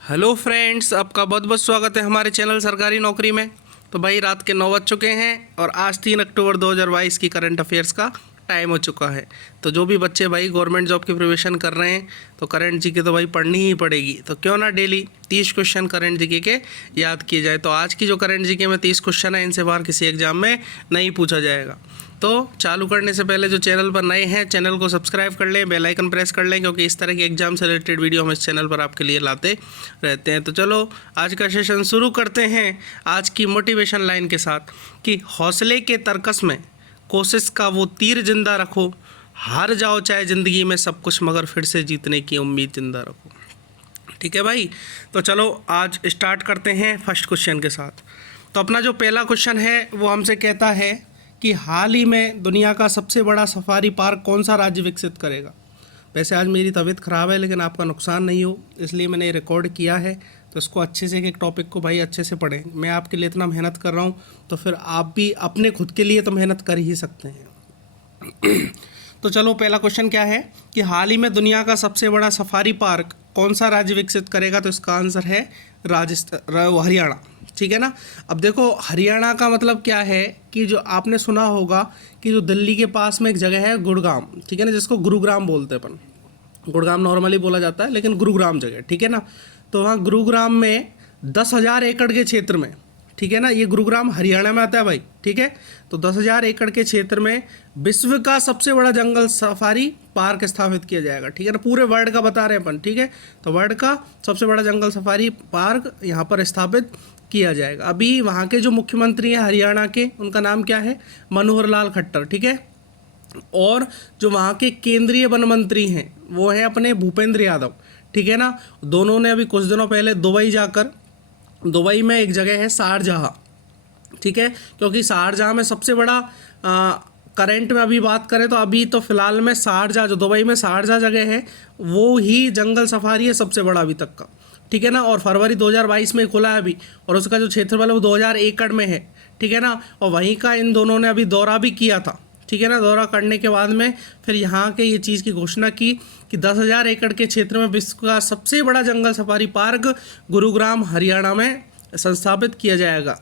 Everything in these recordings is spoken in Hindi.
हेलो फ्रेंड्स, आपका बहुत बहुत स्वागत है हमारे चैनल सरकारी नौकरी में। तो भाई रात के 9 बज चुके हैं और आज 3 अक्टूबर 2022 की करंट अफेयर्स का टाइम हो चुका है। तो जो भी बच्चे भाई गवर्नमेंट जॉब की प्रिपरेशन कर रहे हैं तो करंट जीके तो भाई पढ़नी ही पड़ेगी। तो क्यों ना डेली 30 क्वेश्चन करंट जीके के याद किए जाए। तो आज की जो करंट जीके में 30 क्वेश्चन है, इनसे बाहर किसी एग्जाम में नहीं पूछा जाएगा। तो चालू करने से पहले जो चैनल पर नए हैं चैनल को सब्सक्राइब कर लें, बेल आइकन प्रेस कर लें, क्योंकि इस तरह के एग्जाम से रिलेटेड वीडियो हम इस चैनल पर आपके लिए लाते रहते हैं। तो चलो आज का सेशन शुरू करते हैं आज की मोटिवेशन लाइन के साथ कि हौसले के तरकस में कोशिश का वो तीर जिंदा रखो, हार जाओ चाहे ज़िंदगी में सब कुछ मगर फिर से जीतने की उम्मीद जिंदा रखो। ठीक है भाई, तो चलो आज स्टार्ट करते हैं फर्स्ट क्वेश्चन के साथ। तो अपना जो पहला क्वेश्चन है वो हमसे कहता है कि हाल ही में दुनिया का सबसे बड़ा सफारी पार्क कौन सा राज्य विकसित करेगा। वैसे आज मेरी तबीयत ख़राब है लेकिन आपका नुकसान नहीं हो इसलिए मैंने रिकॉर्ड किया है, तो इसको अच्छे से एक टॉपिक को भाई अच्छे से पढ़ें। मैं आपके लिए इतना मेहनत कर रहा हूँ तो फिर आप भी अपने खुद के लिए तो मेहनत कर ही सकते हैं। तो चलो पहला क्वेश्चन क्या है कि हाल ही में दुनिया का सबसे बड़ा सफारी पार्क कौन सा राज्य विकसित करेगा। तो इसका आंसर है हरियाणा। ठीक है ना। अब देखो हरियाणा का मतलब क्या है कि जो आपने सुना होगा कि जो दिल्ली के पास में एक जगह है गुड़गांव, ठीक है ना, जिसको गुरुग्राम बोलते हैं अपन। गुड़गांव नॉर्मली बोला जाता है लेकिन गुरुग्राम जगह, ठीक है ना। तो वहाँ गुरुग्राम में 10,000 एकड़ के क्षेत्र में, ठीक है ना, ये गुरुग्राम हरियाणा में आता है भाई, ठीक है। तो 10,000 एकड़ के क्षेत्र में विश्व का सबसे बड़ा जंगल सफारी पार्क स्थापित किया जाएगा। ठीक है ना, पूरे वर्ल्ड का बता रहे हैं अपन, ठीक है। तो वर्ल्ड का सबसे बड़ा जंगल सफारी पार्क यहाँ पर स्थापित किया जाएगा। अभी वहाँ के जो मुख्यमंत्री हैं हरियाणा के, उनका नाम क्या है, मनोहर लाल खट्टर, ठीक है। और जो वहाँ के केंद्रीय वन मंत्री हैं वो है अपने भूपेंद्र यादव, ठीक है ना। दोनों ने अभी कुछ दिनों पहले दुबई में एक जगह है शारजाह, ठीक है, क्योंकि शारजाह में सबसे बड़ा करंट में अभी बात करें तो अभी तो फिलहाल में शारजाह, जो दुबई में शारजाह जगह है वो ही जंगल सफारी है सबसे बड़ा अभी तक का, ठीक है ना। और फरवरी 2022 में खुला है अभी, और उसका जो क्षेत्रफल है वो 2000 एकड़ में है, ठीक है ना। और वहीं का इन दोनों ने अभी दौरा भी किया था, ठीक है ना। दौरा करने के बाद में फिर यहाँ के ये चीज़ की घोषणा की कि 10,000 एकड़ के क्षेत्र में विश्व का सबसे बड़ा जंगल सफारी पार्क गुरुग्राम हरियाणा में संस्थापित किया जाएगा।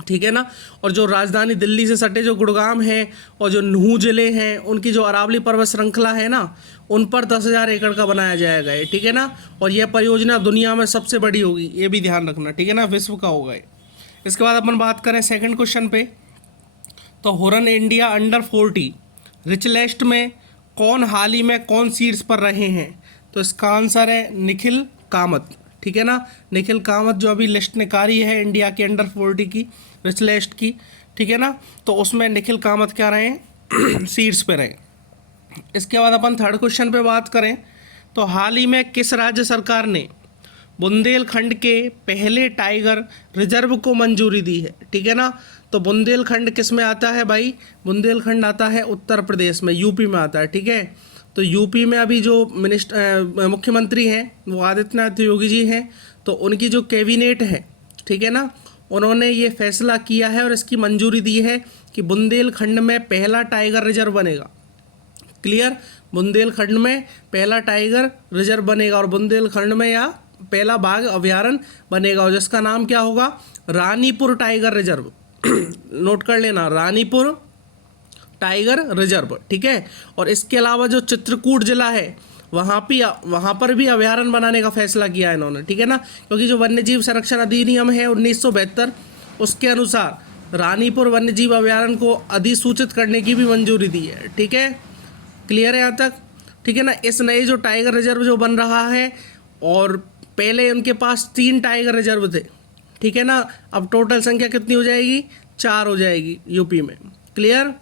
ठीक है ना। और जो राजधानी दिल्ली से सटे जो गुड़गांव है और जो नूह जिले हैं उनकी जो अरावली पर्वत श्रृंखला है ना, उन पर 10,000 एकड़ का बनाया जाएगा ये, ठीक है ना। और यह परियोजना दुनिया में सबसे बड़ी होगी, ये भी ध्यान रखना, ठीक है ना, विश्व का होगा ये। इसके बाद अपन बात करें सेकंड क्वेश्चन पे, तो हुरन इंडिया अंडर 40 रिचलेस्ट में कौन हाल ही में कौन सीट्स पर रहे हैं। तो इसका आंसर है निखिल कामत, ठीक है ना। निखिल कामत जो अभी लिस्ट निकाली है इंडिया के अंडर 40 की रिचलेस्ट की, ठीक है ना, तो उसमें निखिल कामत क्या रहे हैं सीट्स पे रहे। इसके बाद अपन थर्ड क्वेश्चन पे बात करें तो हाल ही में किस राज्य सरकार ने बुंदेलखंड के पहले टाइगर रिजर्व को मंजूरी दी है, ठीक है ना। तो बुंदेलखंड किस में आता है भाई, बुंदेलखंड आता है उत्तर प्रदेश में, यूपी में आता है, ठीक है। तो यूपी में अभी जो मुख्यमंत्री हैं वो आदित्यनाथ योगी जी हैं, तो उनकी जो कैबिनेट है, ठीक है ना, उन्होंने ये फैसला किया है और इसकी मंजूरी दी है कि बुंदेलखंड में पहला टाइगर रिजर्व बनेगा। क्लियर, बुंदेलखंड में पहला टाइगर रिजर्व बनेगा और बुंदेलखंड में या पहला बाघ अभयारण्य बनेगा, और जिसका नाम क्या होगा, रानीपुर टाइगर रिजर्व। नोट कर लेना, रानीपुर टाइगर रिजर्व, ठीक है। और इसके अलावा जो चित्रकूट जिला है वहाँ पर भी अभयारण्य बनाने का फैसला किया है इन्होंने, ठीक है ना, क्योंकि जो वन्यजीव संरक्षण अधिनियम है 1972 उसके अनुसार रानीपुर वन्यजीव अभयारण्य को अधिसूचित करने की भी मंजूरी दी है, ठीक है। क्लियर है यहाँ तक, ठीक है ना। इस नए जो टाइगर रिजर्व जो बन रहा है, और पहले उनके पास 3 टाइगर रिजर्व थे, ठीक है ना, अब टोटल संख्या कितनी हो जाएगी, 4 हो जाएगी यूपी में। क्लियर।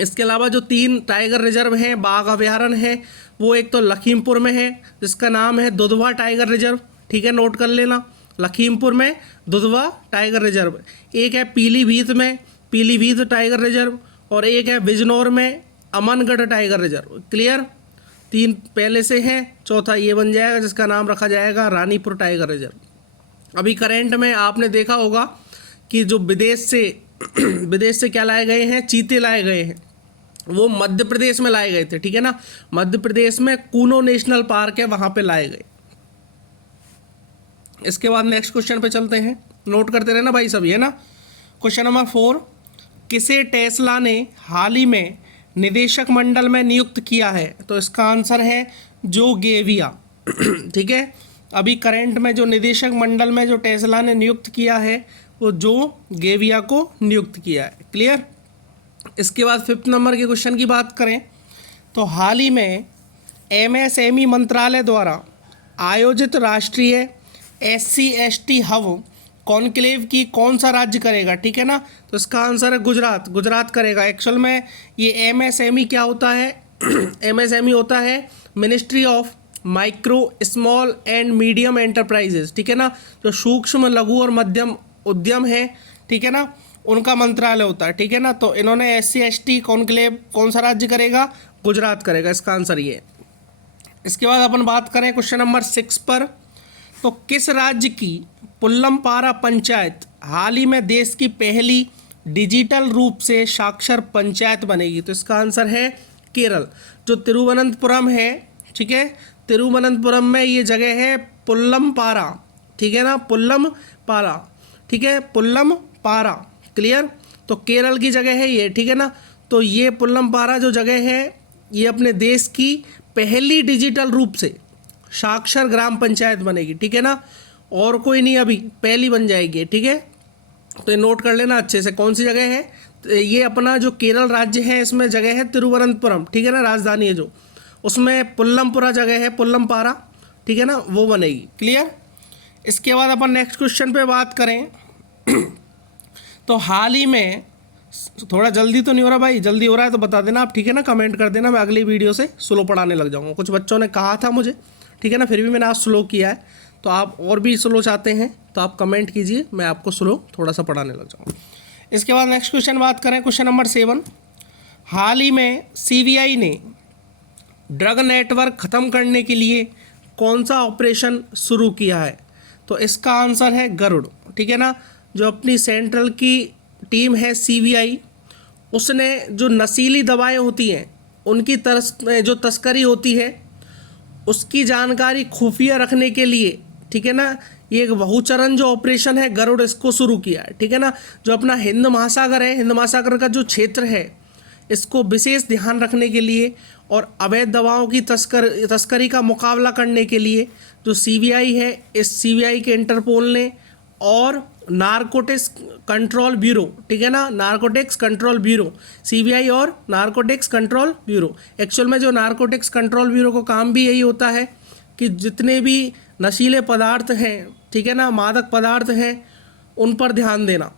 इसके अलावा जो 3 टाइगर रिजर्व हैं, बाघ अभयारण्य है, वो एक तो लखीमपुर में है जिसका नाम है दुधवा टाइगर रिजर्व, ठीक है, नोट कर लेना, लखीमपुर में दुधवा टाइगर रिजर्व। एक है पीलीभीत में पीलीभीत टाइगर रिजर्व, और एक है बिजनौर में अमनगढ़ टाइगर रिजर्व। क्लियर, 3 पहले से हैं, चौथा ये बन जाएगा जिसका नाम रखा जाएगा रानीपुर टाइगर रिजर्व। अभी करेंट में आपने देखा होगा कि जो विदेश से क्या लाए गए हैं, चीते लाए गए हैं, वो मध्य प्रदेश में लाए गए थे, ठीक है ना। मध्य प्रदेश में कूनो नेशनल पार्क है, वहाँ पे लाए गए। इसके बाद नेक्स्ट क्वेश्चन पे चलते हैं, नोट करते रहना भाई सभी, है ना। क्वेश्चन नंबर 4, किसे टेस्ला ने हाल ही में निदेशक मंडल में नियुक्त किया है? तो इसका आंसर है जो गेविया। ठीक है, अभी करंट में जो निदेशक मंडल में जो टेस्ला ने नियुक्त किया है वो जो गेविया को नियुक्त किया है। क्लियर। इसके बाद 5th नंबर के क्वेश्चन की बात करें तो हाल ही में MSME मंत्रालय द्वारा आयोजित राष्ट्रीय SC/ST हब कॉन्क्लेव की कौन सा राज्य करेगा? ठीक है ना, तो इसका आंसर है गुजरात। गुजरात करेगा। एक्चुअल में ये MSME क्या होता है? MSME होता है ministry of micro small and medium enterprises. ठीक है ना, जो सूक्ष्म लघु और मध्यम उद्यम है, ठीक है ना, उनका मंत्रालय होता है। ठीक है ना, तो इन्होंने SC/ST कॉन्क्लेव कौन सा राज्य करेगा? गुजरात करेगा। इसका आंसर ये है। इसके बाद अपन बात करें क्वेश्चन नंबर 6 पर, तो किस राज्य की पुल्लमपारा पंचायत हाल ही में देश की पहली डिजिटल रूप से साक्षर पंचायत बनेगी? तो इसका आंसर है केरल। जो तिरुवनंतपुरम है, ठीक है, तिरुवनंतपुरम में ये जगह है पुल्लमपारा। ठीक है ना, पुल्लमपारा। ठीक है, पुल्लमपारा। क्लियर। तो केरल की जगह है ये। ठीक है ना, तो ये पुल्लमपारा जो जगह है ये अपने देश की पहली डिजिटल रूप से साक्षर ग्राम पंचायत बनेगी। ठीक है ना, और कोई नहीं, अभी पहली बन जाएगी। ठीक है, तो ये नोट कर लेना अच्छे से कौन सी जगह है। तो ये अपना जो केरल राज्य है इसमें जगह है तिरुवनंतपुरम। ठीक है ना, राजधानी है जो, उसमें पुल्लमपुरा जगह है, पुल्लमपारा। ठीक है ना, वो बनेगी। क्लियर। इसके बाद अपन नेक्स्ट क्वेश्चन पे बात करें तो हाल ही में, थोड़ा जल्दी तो नहीं हो रहा भाई, जल्दी हो रहा है तो बता देना आप। ठीक है ना, कमेंट कर देना, मैं अगली वीडियो से स्लो पढ़ाने लग जाऊँगा। कुछ बच्चों ने कहा था मुझे, ठीक है ना, फिर भी मैंने आज स्लो किया है। तो आप और भी स्लो चाहते हैं तो आप कमेंट कीजिए, मैं आपको स्लो थोड़ा सा पढ़ाने लग जाऊँगा। इसके बाद नेक्स्ट क्वेश्चन बात करें, क्वेश्चन नंबर 7, हाल ही में CBI ने ड्रग नेटवर्क ख़त्म करने के लिए कौन सा ऑपरेशन शुरू किया है? तो इसका आंसर है गरुड़। ठीक है ना, जो अपनी सेंट्रल की टीम है CBI, उसने जो नशीली दवाएं होती हैं उनकी जो तस्करी होती है उसकी जानकारी खुफिया रखने के लिए, ठीक है ना, ये एक बहुचरण जो ऑपरेशन है गरुड़, इसको शुरू किया है। ठीक है ना, जो अपना हिंद महासागर है, हिंद महासागर का जो क्षेत्र है इसको विशेष ध्यान रखने के लिए और अवैध दवाओं की तस्करी का मुकाबला करने के लिए जो CBI है, इस CBI के इंटरपोल ने और नारकोटिक्स कंट्रोल ब्यूरो, ठीक है ना, नारकोटिक्स कंट्रोल ब्यूरो, CBI और नारकोटिक्स कंट्रोल ब्यूरो। एक्चुअल में जो नारकोटिक्स कंट्रोल ब्यूरो का काम भी यही होता है कि जितने भी नशीले पदार्थ हैं, ठीक है ना, मादक पदार्थ हैं, उन पर ध्यान देना।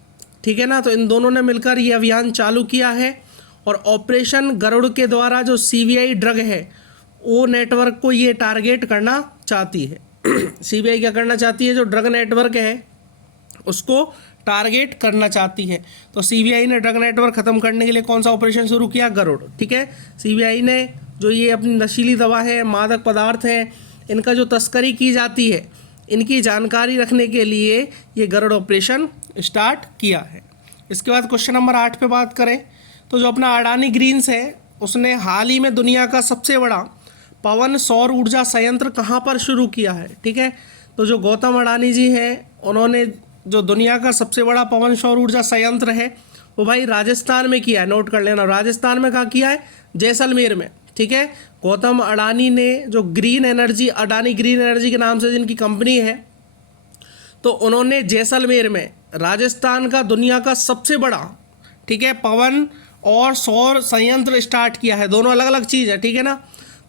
ठीक है ना, तो इन दोनों ने मिलकर ये अभियान चालू किया है और ऑपरेशन गरुड़ के द्वारा जो CBI ड्रग है वो नेटवर्क को ये टारगेट करना चाहती है। CBI क्या करना चाहती है? जो ड्रग नेटवर्क है उसको टारगेट करना चाहती है। तो CBI ने ड्रग नेटवर्क ख़त्म करने के लिए कौन सा ऑपरेशन शुरू किया? गरुड़। ठीक है, CBI ने जो ये अपनी नशीली दवा है, मादक पदार्थ हैं, इनका जो तस्करी की जाती है, इनकी जानकारी रखने के लिए ये गरुड़ ऑपरेशन स्टार्ट किया है। इसके बाद क्वेश्चन नंबर 8 पे बात करें तो जो अपना अडानी ग्रीन्स है उसने हाल ही में दुनिया का सबसे बड़ा पवन सौर ऊर्जा संयंत्र कहाँ पर शुरू किया है? ठीक है, तो जो गौतम अडानी जी हैं उन्होंने जो दुनिया का सबसे बड़ा पवन सौर ऊर्जा संयंत्र है वो भाई राजस्थान में किया है। नोट कर लेना, राजस्थान में कहाँ किया है? जैसलमेर में। ठीक है, गौतम अडानी ने जो green energy, Adani green energy के नाम से जिनकी कंपनी है, तो उन्होंने जैसलमेर में राजस्थान का दुनिया का सबसे बड़ा, ठीक है, पवन और सौर संयंत्र स्टार्ट किया है। दोनों अलग अलग चीज़ है। ठीक है ना,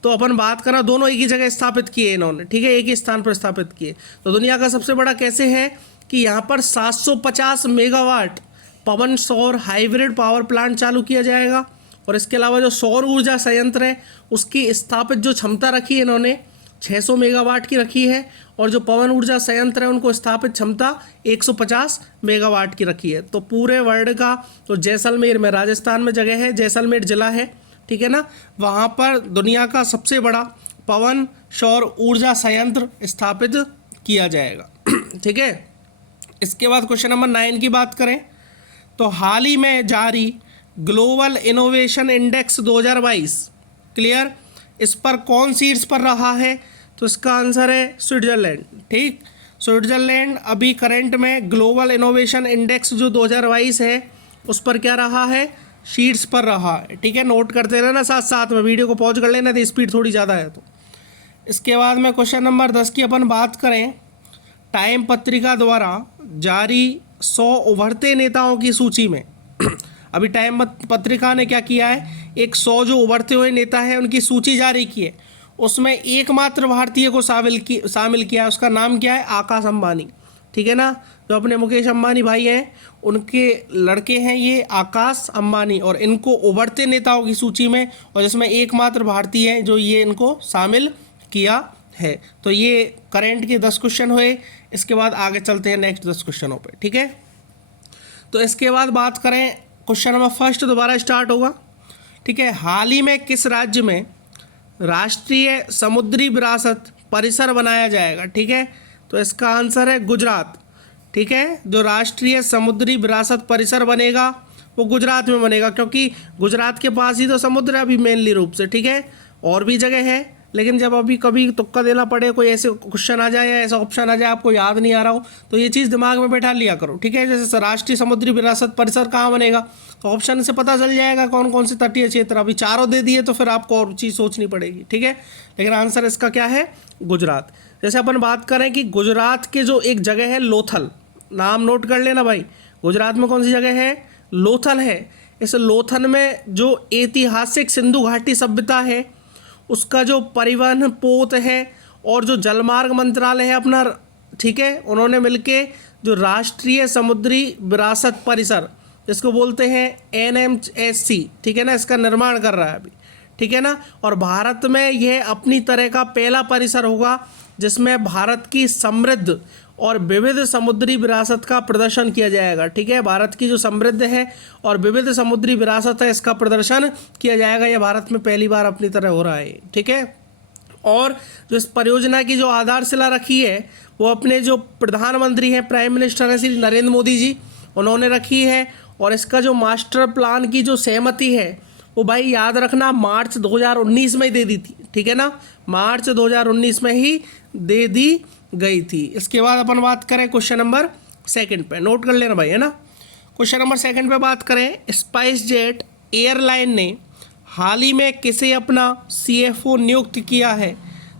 तो अपन बात करें दोनों एक ही जगह स्थापित किए इन्होंने। ठीक है, एक ही स्थान पर स्थापित किए। तो दुनिया का सबसे बड़ा कैसे है कि यहाँ पर 750 मेगावाट पवन सौर हाइब्रिड पावर प्लांट चालू किया जाएगा और इसके अलावा जो सौर ऊर्जा संयंत्र है उसकी स्थापित जो क्षमता रखी है इन्होंने 600 मेगावाट की रखी है और जो पवन ऊर्जा संयंत्र है उनको स्थापित क्षमता 150 मेगावाट की रखी है। तो पूरे वर्ल्ड का तो जैसलमेर में, राजस्थान में जगह है, जैसलमेर जिला है, ठीक है ना, वहाँ पर दुनिया का सबसे बड़ा पवन सौर ऊर्जा संयंत्र स्थापित किया जाएगा। ठीक है, इसके बाद क्वेश्चन नंबर 9 की बात करें तो हाल ही में जारी ग्लोबल इनोवेशन इंडेक्स 2022, क्लियर, इस पर कौन शीर्ष पर रहा है? तो इसका आंसर है स्विट्जरलैंड। ठीक, स्विट्जरलैंड अभी करंट में ग्लोबल इनोवेशन इंडेक्स जो 2022 है उस पर क्या रहा है, शीट्स पर रहा है। ठीक है, नोट करते रहना साथ साथ में, वीडियो को पॉज कर लेना तो स्पीड थोड़ी ज़्यादा है। तो इसके बाद में क्वेश्चन नंबर 10 की अपन बात करें, टाइम पत्रिका द्वारा जारी 100 उभरते नेताओं की सूची में अभी टाइम पत्रिका ने क्या किया है, एक 100 जो उभरते हुए नेता हैं उनकी सूची जारी की है। उसमें एकमात्र भारतीय को शामिल किया है, उसका नाम क्या है, आकाश अंबानी। ठीक है ना, जो अपने मुकेश अंबानी भाई हैं उनके लड़के हैं ये आकाश अंबानी, और इनको उभरते नेताओं की सूची में, और जिसमें एकमात्र भारतीय हैं जो ये इनको शामिल किया है। तो ये करंट के 10 क्वेश्चन हुए। इसके बाद आगे चलते हैं नेक्स्ट 10 क्वेश्चनों पे। ठीक है, तो इसके बाद बात करें, क्वेश्चन नंबर फर्स्ट दोबारा स्टार्ट होगा। ठीक है, हाल ही में किस राज्य में राष्ट्रीय समुद्री विरासत परिसर बनाया जाएगा? ठीक है, तो इसका आंसर है गुजरात। ठीक है, जो राष्ट्रीय समुद्री विरासत परिसर बनेगा वो गुजरात में बनेगा, क्योंकि गुजरात के पास ही तो समुद्र है अभी मेनली रूप से। ठीक है, और भी जगह है, लेकिन जब अभी कभी तुक्का देना पड़े, कोई ऐसे क्वेश्चन आ जाए या ऐसा ऑप्शन आ जाए आपको याद नहीं आ रहा हो, तो ये चीज़ दिमाग में बैठा लिया करो। ठीक है, जैसे राष्ट्रीय समुद्री विरासत परिसर कहाँ बनेगा, तो ऑप्शन से पता चल जाएगा कौन कौन से तटीय क्षेत्र। अभी चारों दे दिए तो फिर आपको और चीज़ सोचनी पड़ेगी। ठीक है, लेकिन आंसर इसका क्या है, गुजरात। जैसे अपन बात करें कि गुजरात के जो एक जगह है लोथल, नाम नोट कर लेना भाई, गुजरात में कौन सी जगह है, लोथल है। इस लोथल में जो ऐतिहासिक सिंधु घाटी सभ्यता है उसका जो परिवहन पोत है और जो जलमार्ग मंत्रालय है अपना, ठीक है, उन्होंने मिलके जो राष्ट्रीय समुद्री विरासत परिसर जिसको बोलते हैं NMHC, ठीक है ना, इसका निर्माण कर रहा है अभी। ठीक है ना, और भारत में यह अपनी तरह का पहला परिसर होगा जिसमें भारत की समृद्ध और विविध समुद्री विरासत का प्रदर्शन किया जाएगा। ठीक है, भारत की जो समृद्ध है और विविध समुद्री विरासत है इसका प्रदर्शन किया जाएगा। यह भारत में पहली बार अपनी तरह हो रहा है। ठीक है, और जो इस परियोजना की जो आधारशिला रखी है वो अपने जो प्रधानमंत्री हैं, प्राइम मिनिस्टर हैं श्री नरेंद्र मोदी जी, उन्होंने रखी है। और इसका जो मास्टर प्लान की जो सहमति है वो भाई याद रखना मार्च 2019 में ही दे दी थी। ठीक है ना, मार्च 2019 में ही दे दी गई थी। इसके बाद अपन बात करें क्वेश्चन नंबर 2 पे, नोट कर लेना भाई, है ना। क्वेश्चन नंबर 2 पे बात करें, स्पाइस जेट एयरलाइन ने हाल ही में किसे अपना CFO नियुक्त किया है?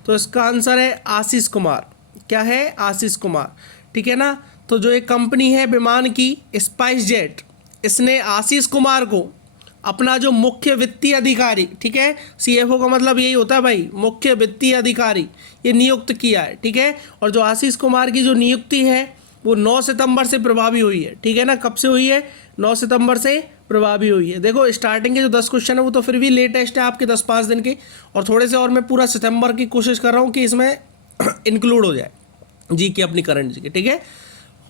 तो इसका आंसर है आशीष कुमार। क्या है, आशीष कुमार। ठीक है ना, तो जो एक कंपनी है विमान की स्पाइस जेट, इसने आशीष कुमार को अपना जो मुख्य वित्तीय अधिकारी, ठीक है, CFO का मतलब यही होता है भाई, मुख्य वित्तीय अधिकारी, ये नियुक्त किया है। ठीक है, और जो आशीष कुमार की जो नियुक्ति है वो 9 सितंबर से प्रभावी हुई है। ठीक है ना, कब से हुई है, 9 सितंबर से प्रभावी हुई है। देखो स्टार्टिंग के जो 10 क्वेश्चन है वो तो फिर भी लेटेस्ट है आपके 10-5 दिन के, और थोड़े से और मैं पूरा सितंबर की कोशिश कर रहा हूँ कि इसमें इंक्लूड हो जाए जी के, अपनी करंट जी के। ठीक है,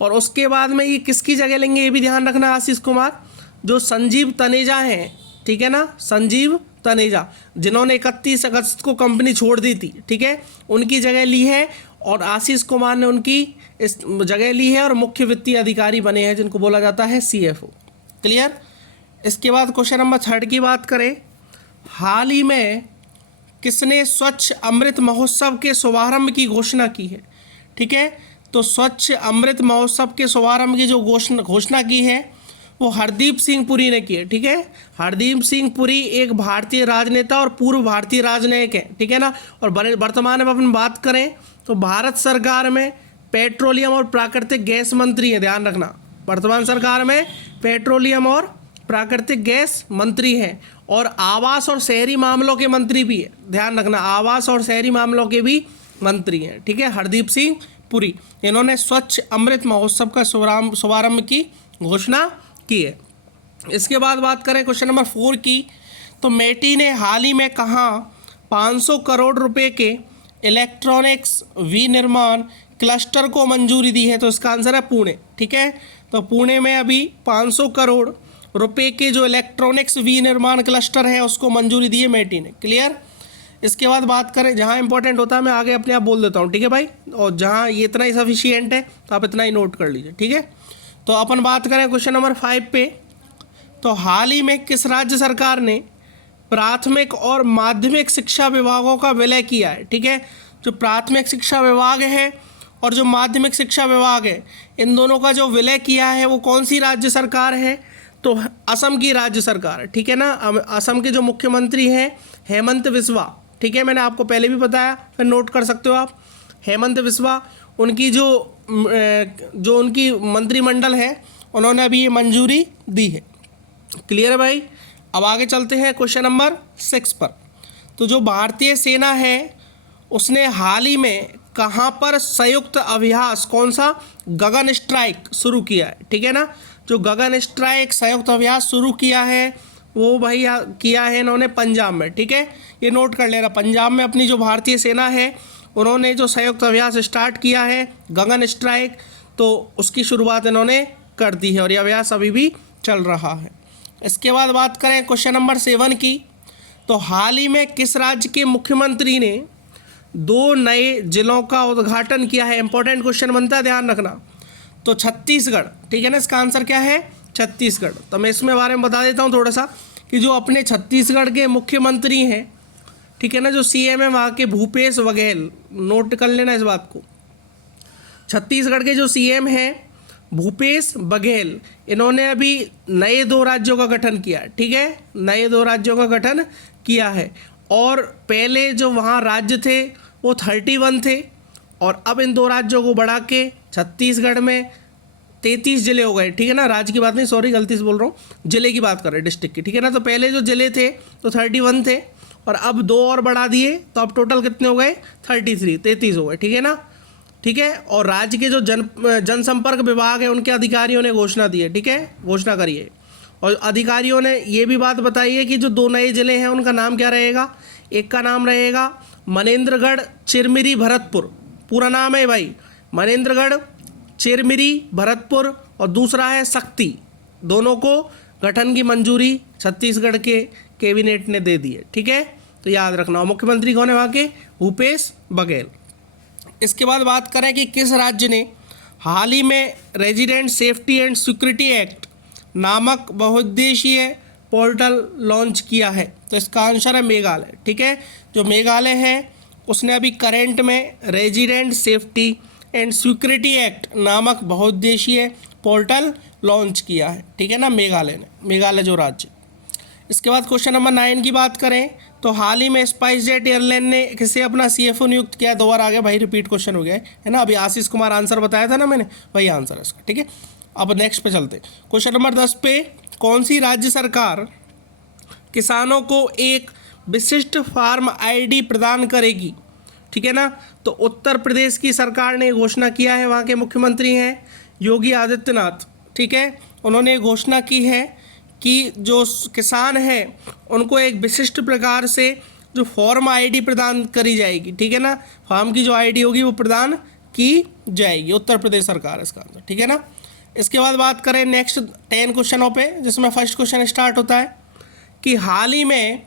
और उसके बाद में ये किसकी जगह लेंगे ये भी ध्यान रखना, आशीष कुमार, जो संजीव तनेजा हैं। ठीक है ना, संजीव तनेजा जिन्होंने 31 अगस्त को कंपनी छोड़ दी थी, ठीक है, उनकी जगह ली है, और आशीष कुमार ने उनकी इस जगह ली है और मुख्य वित्तीय अधिकारी बने हैं जिनको बोला जाता है CFO। क्लियर। इसके बाद क्वेश्चन नंबर 3 की बात करें, हाल ही में किसने स्वच्छ अमृत महोत्सव के शुभारंभ की घोषणा की है? ठीक है, तो स्वच्छ अमृत महोत्सव के शुभारंभ की जो घोषणा की है वो हरदीप सिंह पुरी ने की है। ठीक है, हरदीप सिंह पुरी एक भारतीय राजनेता और पूर्व भारतीय राजनयिक है। ठीक है ना, और वर्तमान में अपन बात करें तो भारत सरकार में पेट्रोलियम और प्राकृतिक गैस मंत्री है। ध्यान रखना, वर्तमान सरकार में पेट्रोलियम और प्राकृतिक गैस मंत्री हैं, और आवास और शहरी मामलों के मंत्री भी है। ध्यान रखना, आवास और शहरी मामलों के भी मंत्री हैं। ठीक है, हरदीप सिंह पुरी, इन्होंने स्वच्छ अमृत महोत्सव का शुभारंभ की घोषणा की है। इसके बाद बात करें क्वेश्चन नंबर 4 की, तो मेटी ने हाल ही में कहाँ 500 करोड़ रुपए के इलेक्ट्रॉनिक्स विनिर्माण क्लस्टर को मंजूरी दी है? तो इसका आंसर है पुणे। ठीक है, तो पुणे में अभी 500 करोड़ रुपए के जो इलेक्ट्रॉनिक्स विनिर्माण क्लस्टर है उसको मंजूरी दी है मेटी ने। क्लियर। इसके बाद बात करें, जहाँ इंपॉर्टेंट होता है मैं आगे अपने आप बोल देता हूँ, ठीक है भाई, और जहाँ ये इतना ही सफिशिएंट है तो आप इतना ही नोट कर लीजिए। ठीक है, तो अपन बात करें क्वेश्चन नंबर 5 पे, तो हाल ही में किस राज्य सरकार ने प्राथमिक और माध्यमिक शिक्षा विभागों का विलय किया है? ठीक है, जो प्राथमिक शिक्षा विभाग है और जो माध्यमिक शिक्षा विभाग है, इन दोनों का जो विलय किया है वो कौन सी राज्य सरकार है? तो असम की राज्य सरकार है, ठीक है ना। असम के जो मुख्यमंत्री हैं हेमंत बिस्वा, ठीक है, मैंने आपको पहले भी बताया, फिर नोट कर सकते हो आप। हेमंत बिस्वा, उनकी जो उनकी मंत्रिमंडल है, उन्होंने अभी ये मंजूरी दी है। क्लियर है भाई। अब आगे चलते हैं क्वेश्चन नंबर 6 पर। तो जो भारतीय सेना है उसने हाल ही में कहाँ पर संयुक्त अभ्यास, कौन सा, गगन स्ट्राइक शुरू किया है, ठीक है ना। जो गगन स्ट्राइक संयुक्त अभ्यास शुरू किया है वो भाई किया है इन्होंने पंजाब में, ठीक है, ये नोट कर लेना। पंजाब में अपनी जो भारतीय सेना है उन्होंने जो संयुक्त अभ्यास स्टार्ट किया है गगन स्ट्राइक, तो उसकी शुरुआत इन्होंने कर दी है और ये अभ्यास अभी भी चल रहा है। इसके बाद बात करें क्वेश्चन नंबर 7 की। तो हाल ही में किस राज्य के मुख्यमंत्री ने 2 नए जिलों का उद्घाटन किया है? इंपॉर्टेंट क्वेश्चन बनता है, ध्यान रखना। तो छत्तीसगढ़, ठीक है ना, इसका आंसर क्या है? छत्तीसगढ़। तो मैं इसमें बारे में बता देता हूँ थोड़ा सा कि जो अपने छत्तीसगढ़ के मुख्यमंत्री हैं, ठीक है ना, जो सीएम है वहाँ के भूपेश बघेल, नोट कर लेना इस बात को। छत्तीसगढ़ के जो सीएम हैं भूपेश बघेल, इन्होंने अभी नए 2 राज्यों का गठन किया, ठीक है, नए 2 राज्यों का गठन किया है। और पहले जो वहाँ राज्य थे वो 31 थे और अब इन 2 राज्यों को बढ़ा के छत्तीसगढ़ में 33 जिले हो गए, ठीक है ना। राज्य की बात नहीं, सॉरी गलती से बोल रहा हूँ, जिले की बात कर रहे हैं, डिस्ट्रिक्ट की, ठीक है ना। तो पहले जो जिले थे तो 31 थे और अब 2 और बढ़ा दिए, तो अब टोटल कितने हो गए? 33 हो गए, ठीक है ना, ठीक है। और राज्य के जो जनसंपर्क विभाग है उनके अधिकारियों ने घोषणा दी है, ठीक है, घोषणा करी है। और अधिकारियों ने ये भी बात बताई है कि जो 2 नए जिले हैं उनका नाम क्या रहेगा? एक का नाम रहेगा मनेंद्रगढ़ चिरमिरी भरतपुर, पूरा नाम है भाई, मनेंद्रगढ़ चिरमिरी भरतपुर, और दूसरा है शक्ति। दोनों को गठन की मंजूरी छत्तीसगढ़ के कैबिनेट ने दे दी है, ठीक है, तो याद रखना। और मुख्यमंत्री कौन है वहाँ के? भूपेश बघेल। इसके बाद बात करें कि किस राज्य ने हाल ही में resident safety and security act नामक बहुउद्देशीय पोर्टल लॉन्च किया है? तो इसका आंसर है मेघालय, ठीक है। जो मेघालय है उसने अभी करंट में resident safety and security act नामक बहुउद्देशीय पोर्टल लॉन्च किया है, ठीक है ना, मेघालय ने, मेघालय जो राज्य। इसके बाद क्वेश्चन नंबर 9 की बात करें तो हाल ही में स्पाइसजेट एयरलाइन ने किसे अपना सीएफओ नियुक्त किया? 2 बार आ गया भाई, रिपीट क्वेश्चन हो गया है ना। अभी आशीष कुमार आंसर बताया था ना मैंने, वही आंसर है इसका, ठीक है। अब नेक्स्ट पे चलते, क्वेश्चन नंबर 10 पे, कौन सी राज्य सरकार किसानों को एक विशिष्ट फार्म आईडी प्रदान करेगी? ठीक है ना, तो उत्तर प्रदेश की सरकार ने घोषणा किया है, वहाँ के मुख्यमंत्री हैं योगी आदित्यनाथ, ठीक है, उन्होंने घोषणा की है कि जो किसान हैं उनको एक विशिष्ट प्रकार से जो फॉर्म आईडी प्रदान करी जाएगी, ठीक है ना, फार्म की जो आईडी होगी वो प्रदान की जाएगी, उत्तर प्रदेश सरकार इसका आंसर, ठीक है ना। इसके बाद बात करें नेक्स्ट 10 क्वेश्चनों पे, जिसमें फर्स्ट क्वेश्चन स्टार्ट होता है कि हाल ही में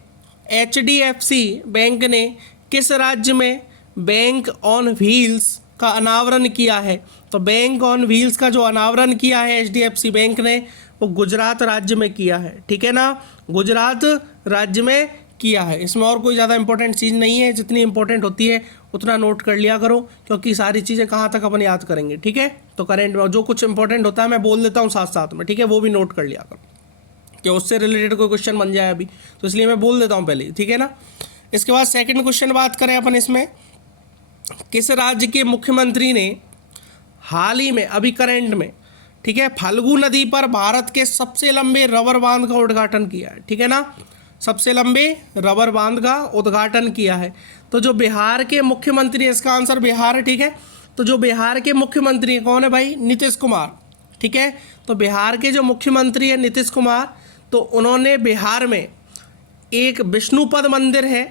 HDFC बैंक ने किस राज्य में बैंक ऑन व्हील्स का अनावरण किया है? तो बैंक ऑन व्हील्स का जो अनावरण किया है HDFC बैंक ने वो गुजरात राज्य में किया है, ठीक है ना, गुजरात राज्य में किया है। इसमें और कोई ज़्यादा इंपॉर्टेंट चीज़ नहीं है, जितनी इंपॉर्टेंट होती है उतना नोट कर लिया करो, क्योंकि सारी चीज़ें कहाँ तक अपन याद करेंगे, ठीक है। तो करेंट में जो कुछ इंपॉर्टेंट होता है मैं बोल देता हूँ साथ साथ में, ठीक है, वो भी नोट कर लिया करो कि उससे रिलेटेड कोई क्वेश्चन बन जाए अभी, तो इसलिए मैं बोल देता हूँ पहले, ठीक है ना। इसके बाद सेकंड क्वेश्चन बात करें अपन इसमें, किस राज्य के मुख्यमंत्री ने हाल ही में अभी करंट में, ठीक है, फाल्गु नदी पर भारत के सबसे लंबे रबर बांध का उद्घाटन किया है, ठीक है ना, सबसे लंबे रबर बांध का उद्घाटन किया है। तो जो बिहार के मुख्यमंत्री, इसका आंसर बिहार है, ठीक है। तो जो बिहार के मुख्यमंत्री कौन है भाई? नीतीश कुमार, ठीक है। तो बिहार के जो मुख्यमंत्री है नीतीश कुमार, तो उन्होंने बिहार में एक विष्णुपद मंदिर है,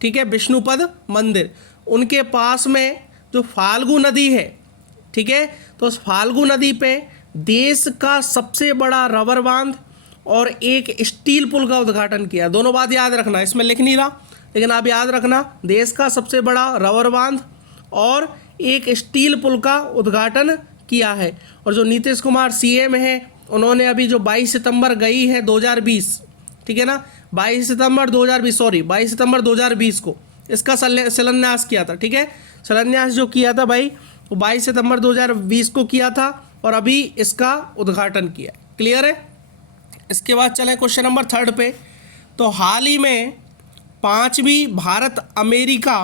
ठीक है, विष्णुपद मंदिर, उनके पास में जो फाल्गु नदी है, ठीक है, तो उस फाल्गु नदी पे देश का सबसे बड़ा रबर बांध और एक स्टील पुल का उद्घाटन किया। दोनों बात याद रखना, इसमें लिख नहीं रहा लेकिन आप याद रखना, देश का सबसे बड़ा रबर बांध और एक स्टील पुल का उद्घाटन किया है। और जो नीतीश कुमार सीएम है, उन्होंने अभी जो 22 सितंबर गई है 2020, ठीक है ना, 22 सितंबर 2020 को इसका शिलान्यास किया था, ठीक है, शिलान्यास जो किया था भाई वो 22 सितंबर 2020 को किया था और अभी इसका उद्घाटन किया। क्लियर है। इसके बाद चलें क्वेश्चन नंबर 3 पे। तो हाल ही में 5वीं भारत अमेरिका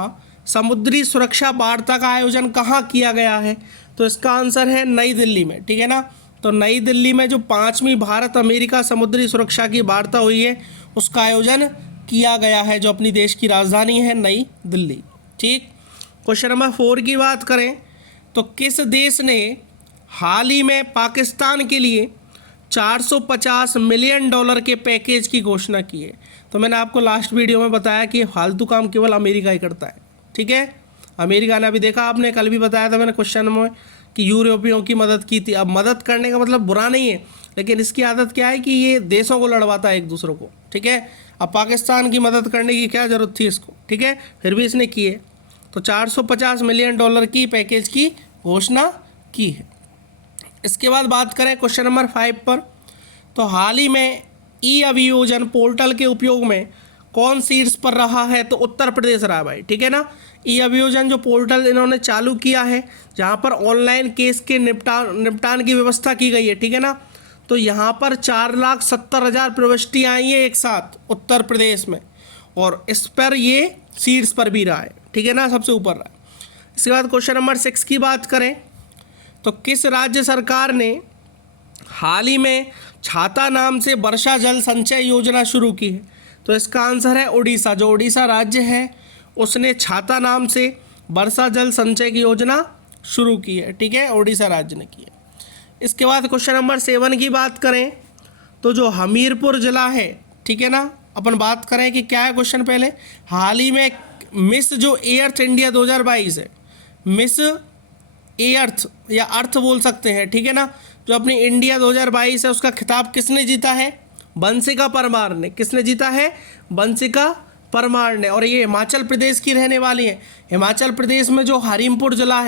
समुद्री सुरक्षा वार्ता का आयोजन कहाँ किया गया है? तो इसका आंसर है नई दिल्ली में। ठीक है ना। तो नई दिल्ली में जो 5वीं भारत अमेरिका समुद्री सुरक्षा की वार्ता हुई है उसका आयोजन किया गया है, जो अपनी देश की राजधानी है नई दिल्ली। ठीक। क्वेश्चन नंबर 4 की बात करें तो किस देश ने हाल ही में पाकिस्तान के लिए $450 मिलियन के पैकेज की घोषणा की है? तो मैंने आपको लास्ट वीडियो में बताया कि फालतू काम केवल अमेरिका ही करता है। ठीक है। अमेरिका ने, अभी देखा आपने, कल भी बताया था मैंने क्वेश्चन में कि यूरोपियों की मदद की थी। अब मदद करने का मतलब बुरा नहीं है, लेकिन इसकी आदत क्या है कि ये देशों को लड़वाता है एक दूसरों को। ठीक है। अब पाकिस्तान की मदद करने की क्या ज़रूरत थी इसको? ठीक है, फिर भी इसने की है। तो $450 मिलियन की पैकेज की घोषणा की है। इसके बाद बात करें क्वेश्चन नंबर 5 पर। तो हाल ही में ई अभियोजन पोर्टल के उपयोग में कौन शीर्ष पर रहा है? तो उत्तर प्रदेश रहा भाई। ठीक है ना। ई अभियोजन जो पोर्टल इन्होंने चालू किया है, जहाँ पर ऑनलाइन केस के निपटान की व्यवस्था की गई है। ठीक है ना। तो यहाँ पर 4,70,000 प्रविष्टियाँ आई हैं एक साथ उत्तर प्रदेश में, और इस पर ये शीर्ष पर भी रहा है। ठीक है ना, सबसे ऊपर रहा है। इसके बाद क्वेश्चन नंबर 6 की बात करें तो किस राज्य सरकार ने हाल ही में छाता नाम से वर्षा जल संचय योजना शुरू की है? तो इसका आंसर है उड़ीसा। जो उड़ीसा राज्य है उसने छाता नाम से वर्षा जल संचय की योजना शुरू की है। ठीक है, उड़ीसा राज्य ने की है। इसके बाद क्वेश्चन नंबर 7 की बात करें तो जो हमीरपुर जिला है, ठीक है ना, अपन बात करें कि क्या है क्वेश्चन पहले। हाल ही में मिस जो एअर्थ इंडिया 2022 है, मिस एअर्थ या अर्थ बोल सकते हैं, ठीक है ना, जो अपनी इंडिया 2022 है उसका खिताब किसने जीता है? बंसिका परमार ने। किसने जीता है? बंसिका परमार ने। और ये हिमाचल प्रदेश की रहने वाली है। हिमाचल प्रदेश में जो हमीरपुर जिला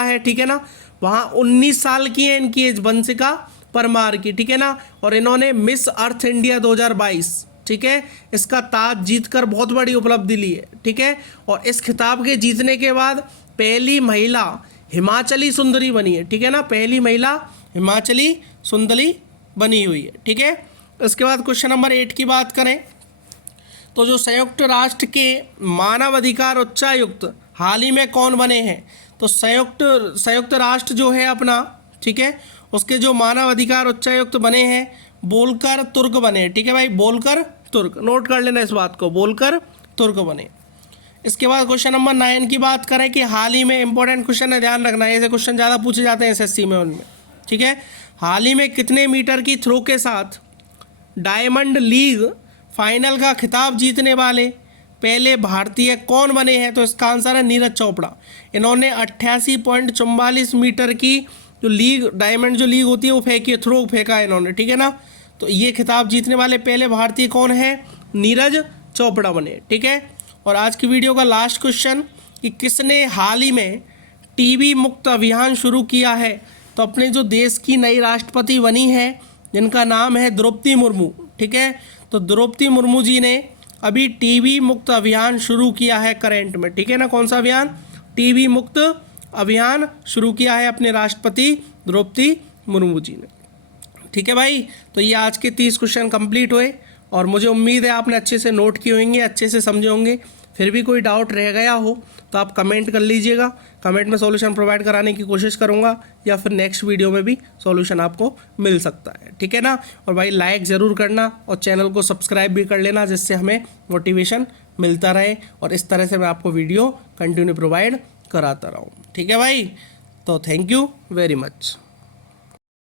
है, ठीक है ना, वहाँ 19 साल की है इनकी एज, बंसिका परमार की। ठीक है ना। और इन्होंने मिस अर्थ इंडिया 2022, ठीक है, इसका ताज जीतकर बहुत बड़ी उपलब्धि ली है। ठीक है। और इस खिताब के जीतने के बाद पहली महिला हिमाचली सुंदरी बनी है। ठीक है ना, पहली महिला हिमाचली सुंदरी बनी हुई है। ठीक है। इसके बाद क्वेश्चन नंबर 8 की बात करें तो जो संयुक्त राष्ट्र के मानव अधिकार उच्चायुक्त हाल ही में कौन बने हैं? तो संयुक्त राष्ट्र जो है अपना, ठीक है, उसके जो मानव अधिकार उच्चायुक्त बने हैं वोल्कर तुर्क बने। ठीक है भाई, वोल्कर तुर्क, नोट कर लेना इस बात को, वोल्कर तुर्क बने। इसके बाद क्वेश्चन नंबर 9 की बात करें कि हाल ही में इंपॉर्टेंट क्वेश्चन है, ध्यान रखना है, ऐसे क्वेश्चन ज़्यादा पूछे जाते हैं एसएससी में उनमें। ठीक है। हाल ही में कितने मीटर की थ्रो के साथ डायमंड लीग फाइनल का खिताब जीतने वाले पहले भारतीय कौन बने हैं? तो इसका आंसर है नीरज चोपड़ा। इन्होंने 88.44 मीटर की जो लीग, डायमंड जो लीग होती है वो फेंकी, थ्रो फेंका है इन्होंने। ठीक है ना। तो ये खिताब जीतने वाले पहले भारतीय कौन है? नीरज चोपड़ा बने। ठीक है। और आज की वीडियो का लास्ट क्वेश्चन कि किसने हाल ही में टीबी मुक्त अभियान शुरू किया है? तो अपने जो देश की नई राष्ट्रपति बनी है जिनका नाम है द्रौपदी मुर्मू। ठीक है। तो द्रौपदी मुर्मू जी ने अभी टीबी मुक्त अभियान शुरू किया है करंट में। ठीक है ना, कौन सा अभियान? टीबी मुक्त अभियान शुरू किया है अपने राष्ट्रपति द्रौपदी मुर्मू जी ने। ठीक है भाई, तो ये आज के 30 क्वेश्चन कंप्लीट हुए और मुझे उम्मीद है आपने अच्छे से नोट किए होंगे, अच्छे से समझे होंगे। फिर भी कोई डाउट रह गया हो तो आप कमेंट कर लीजिएगा, कमेंट में सॉल्यूशन प्रोवाइड कराने की कोशिश करूंगा, या फिर नेक्स्ट वीडियो में भी सॉल्यूशन आपको मिल सकता है। ठीक है ना। और भाई लाइक ज़रूर करना और चैनल को सब्सक्राइब भी कर लेना, जिससे हमें मोटिवेशन मिलता रहे और इस तरह से मैं आपको वीडियो कंटिन्यू प्रोवाइड कराता रहूँ। ठीक है भाई, तो थैंक यू वेरी मच।